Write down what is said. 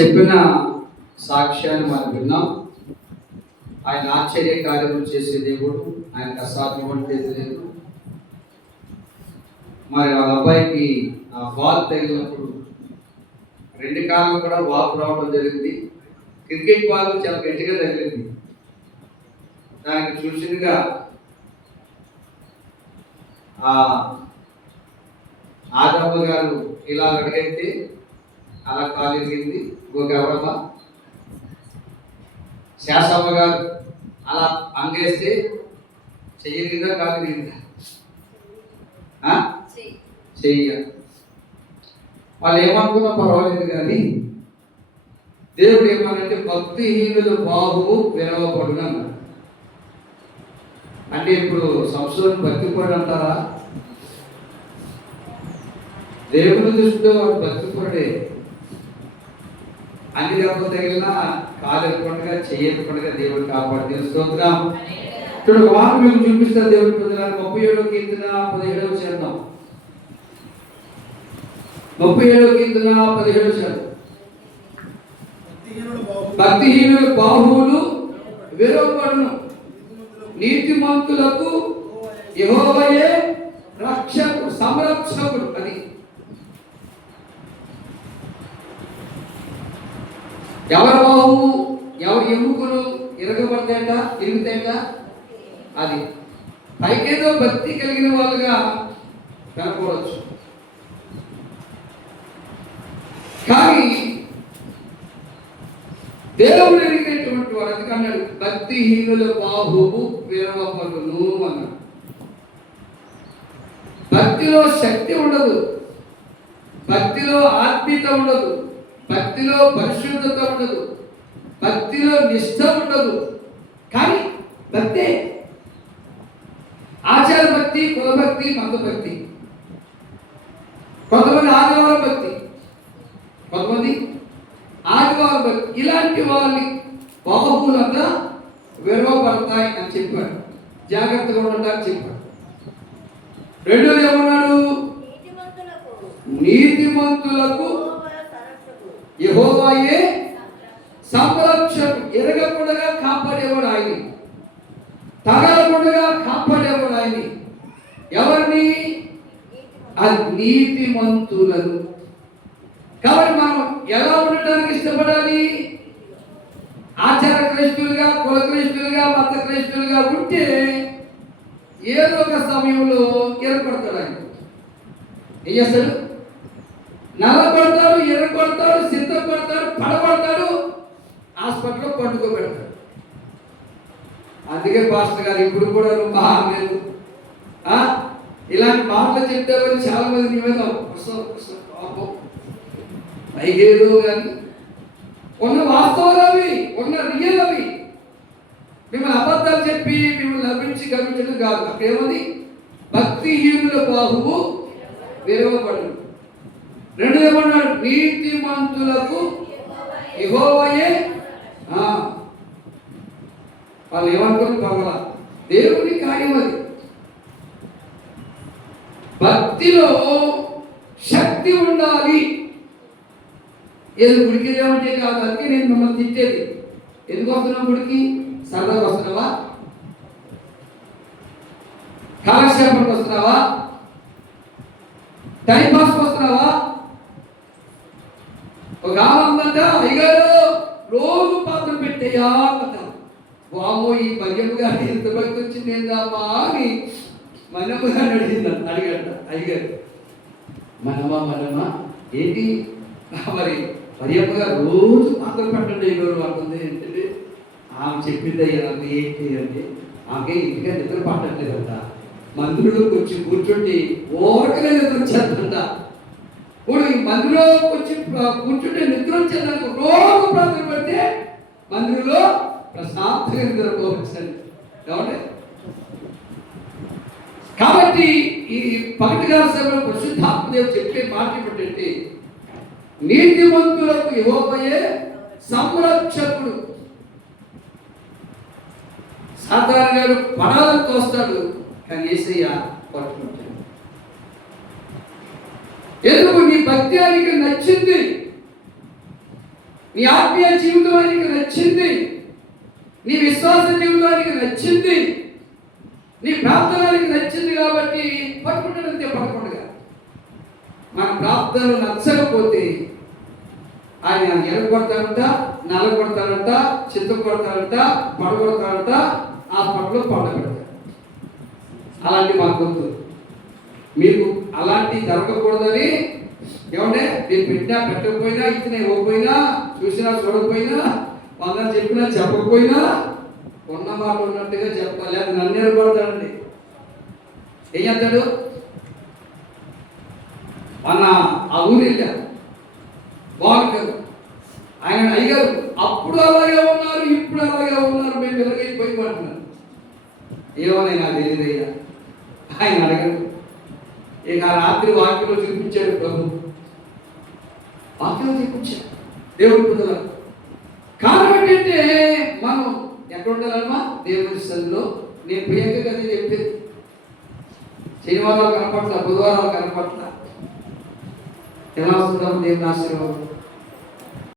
చెప్పిన సాక్ష్యాన్ని మనం విన్నాం. ఆయన ఆశ్చర్య కార్యములు చేసే దేవుడు ఆయనకు అసాధ్యం లేదు. మరి వాళ్ళ అబ్బాయికి ఆ బాల్ తగిలినప్పుడు రెండు కాళ్ళు కూడా వాపు రావడం జరిగింది. క్రికెట్ బాల్ చాలా గట్టిగా తగిలింది. దానికి చూసినగా ఆ ఆదమ్మ గారు ఇలా అడిగైతే అలా కాలు ఇంకొక ఎవరమ్మా శాసమ్మ గారు అలా అంగేస్తే చెయ్యరిగిందా కాలు చెయ్య. వాళ్ళు ఏమనుకున్నా పర్వాలేదు కానీ దేవుడు ఏమనంటే భక్తిహీనులు బాహువు విరవబడును అన్నాడు. అంటే ఇప్పుడు సంవత్సరం భక్తిపడు అంటారా? దేవుని దృష్టిలో వాడు భక్తిపడే అన్ని దెబ్బ తగిలినా కాలు ఎక్కకుండా చెయ్యకుండా దేవుడు కాపాడు. స్తోత్రం. ఇప్పుడు ఒక మాట మేము చూపిస్తారు దేవుడి పొందడానికి ముప్పై ఏడో కీర్తన పదిహేడవ చరణం. ముప్పై ఏడో కీర్తన పదిహేడవ చరణం. భక్తిహీనుడు బాహువులు విరవబడును నీతిమంతులకు యహోవయే రక్షకుడు సంరక్షకుడు అది ఎవరి బాహువు ఎవరి ఎముకలు ఇరగబడతాయట తిరుగుతాయట? అది. పైకేదో భక్తి కలిగిన వాళ్ళుగా కనపడవచ్చు కానీ దేవుడు అడిగినటువంటి వాడు అందుకన్నాడు భక్తిహీనుల బాహువు విరవపడును అన్నాడు. భక్తిలో శక్తి ఉండదు. భక్తిలో ఆత్మీయత ఉండదు. భక్తిలో పరిశుద్ధత ఉండదు. భక్తిలో నిష్ఠ ఉండదు. కానీ భక్తే ఆచార భక్తి కులభక్తి మత భక్తి. కొంతమంది ఆదివారం భక్తి కొంతమంది ఆదివారం భక్తి. ఇలాంటి వాళ్ళని బాహువులంగా విరవబడతాయి అని చెప్పాడు. జాగ్రత్తగా ఉండటానికి చెప్పాడు. రెండోది ఏమన్నాడు? నీతిమంతులకు యహోవాయే సంరక్షణ ఎరగకుండా కాపాడేవాడు ఆయన తగలకుండా కాపాడేవాడు ఆయన ఎవరిని? అది నీతిమంతులను. కాబట్టి మనం ఎలా ఉండటానికి ఇష్టపడాలి? ఆచార క్రైస్తులుగా కుల క్రైస్తులుగా మత క్రైస్తులుగా ఉంటే ఏదో ఒక సమయంలో ఏర్పడతాడు ఆయన ఏం చేస్తాడు? నలగొడతాడు ఎరగొడతాడు సిద్ధపడతాడు పడగొడతాడు హాస్పిటల్లో పట్టుకోబెడతాడు అందుకే పాస్టర్ గారు ఇప్పుడు కూడా నువ్వు ఇలాంటి మాటలు చెప్తామని చాలా మంది నీ మీద వస్తాం, పాపం పైగేదో కానీ ఉన్న వాస్తవాలు అవి ఉన్న రియల్ అవి. మిమ్మల్ని అబద్ధాలు చెప్పి మిమ్మల్ని లభించి గమనించడం కాదు. అక్కడ ఏమది? భక్తిహీనుల బాహువు విరవబడు రెండు ఏమన్నాడు నీతిమంతులకు ఇహోవయే ఆ. వాళ్ళు ఏమనుకుని పర్వాల దేవుని కార్యం అది. భక్తిలో శక్తి ఉండాలి. ఏదో గుడికి లేవంటే కాదు అందుకే నేను మిమ్మల్ని తిట్టేది. ఎందుకు వస్తున్నావు గుడికి? సరదాగా వస్తున్నావా? కాలక్షేపంకి వస్తున్నావా? టైం పాస్కి వస్తున్నావా? ఒక ఆనందంట అయ్యారు రోజు పాత్ర పెట్టేయా అన్నారు వామో ఈ పర్యము గారు ఎంత భక్తి వచ్చింది ఏందమ్మా అని మనమ్మ గారు అడిగింది అడిగాడు అయ్యారు మనమా మనమా? ఏంటి? మరి మరియమ్మ గారు రోజు పాత్ర పెట్టండి ఎవరు అంటుంది. ఏంటంటే ఆమె చెప్పింది అయ్యా ఏంటి అంటే ఆమె ఇంటిగా నిద్ర పట్టట్లేదంట. మందిరంలోకి కొంచెం కూర్చుంటే ఓరకనే నిద్ర వచ్చేస్తుంట ఇప్పుడు ఈ మందిరంలోకి వచ్చి కూర్చుంటే నిద్ర వచ్చేదానికి రోజు ప్రార్థన పెడితే మందిరంలో ప్రశాంతంగా నిద్రపోవచ్చండి ఏమంటే కాబట్టి ఈ పగటిగా సభలో పరిశుద్ధాత్మదేవుడు చెప్పే మాట ఏమిటంటే నీతిమంతులకు ఇవ్వబోయే సంరక్షకుడు. సాధారణ గారు పడాలను తోస్తాడు కానీ ఏసయ్య పట్టుకుంటాడు. ఎందుకు నీ భక్తి ఆయనకి నచ్చింది. నీ ఆత్మీయ జీవితానికి నచ్చింది. నీ విశ్వాస జీవితానికి నచ్చింది. నీ ప్రార్థనకి నచ్చింది కాబట్టి పట్టుకుంటే పడకుండా మన ప్రార్థనలు నచ్చకపోతే ఆయన ఎరగొడతాడంట నలగొడతాడంట చిత్త కొడతాడంట పడగొడతాడంట ఆ పట్టులో పండబెడతాడు అలాంటి మాకు వద్దు మీకు అలాంటి జరగకూడదని ఏమంటే మీరు పెట్టినా పెట్టకపోయినా ఇచ్చినా ఇవ్వకపోయినా చూసినా చూడకపోయినా వాళ్ళని చెప్పినా చెప్పకపోయినా ఉన్న మాట ఉన్నట్టుగా చెప్పాలి. అది నన్ను ఎరగొడతాడండి ఏం చేస్తాడు? మన ఆ ఊరు వెళ్ళారు బాగుంటారు ఆయన అయ్యారు అప్పుడు అలాగే ఉన్నారు ఇప్పుడు అలాగే ఉన్నారు మేము వెలగైపోయి పడుతున్నారు ఏమని నాకు తెలియదయ్యా. ఆయన అడగడు. ఇక రాత్రి వాక్యంలో చూపించాడు ప్రభు. వాక్యంలో చూపించాడు దేవుడు పిల్లలు. కారణం ఏంటంటే మనం ఎక్కడ ఉండాలమ్మా? దేవుని సన్నిలో నేను ప్రియంక కదా చెప్పేది. శనివారాలు కనపట్ల బుధవారాలు కనపట్ల ఎలా వస్తుందాం దేవుని ఆశీర్వాదం?